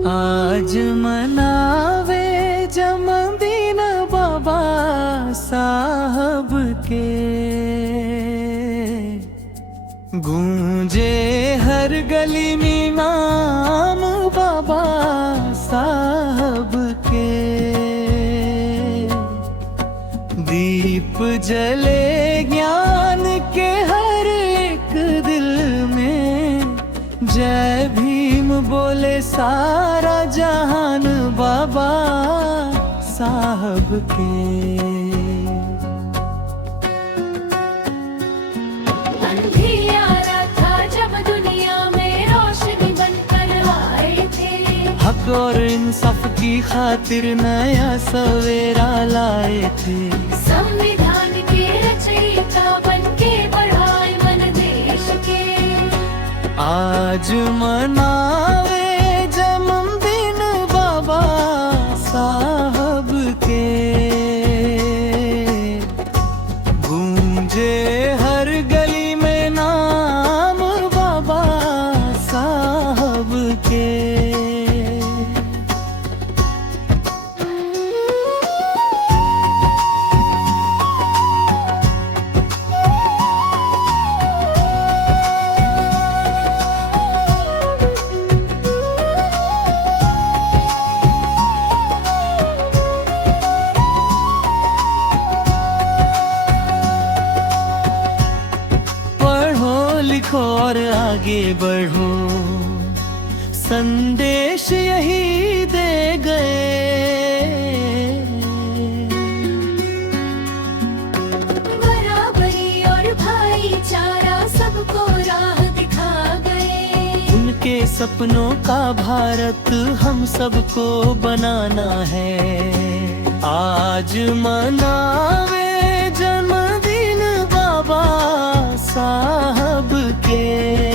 आज मनावे जन्मदिन बाबा साहब के, गूंजे हर गली में नाम बाबा साहब के। दीप जले ज्ञान के हर एक दिल में, जय भीम बोले सारा जहान बाबा साहब के। अंधियारा था जब दुनिया में रोशनी बनकर आए थे, हक और इंसाफ की खातिर नया सवेरा लाए थे। संविधान के रचयिता बनके बढ़ाए मन देश के। आज मनावे जन्मदिन बाबा साहब के, गूंजे हर गली में नाम बाबा साहब के। लिखो और आगे बढ़ो, संदेश यही दे गए। बराबरी और भाईचारा सबको राह दिखा गए। उनके सपनों का भारत हम सबको बनाना है। आज मनावे जन्मदिन बाबा साहब के।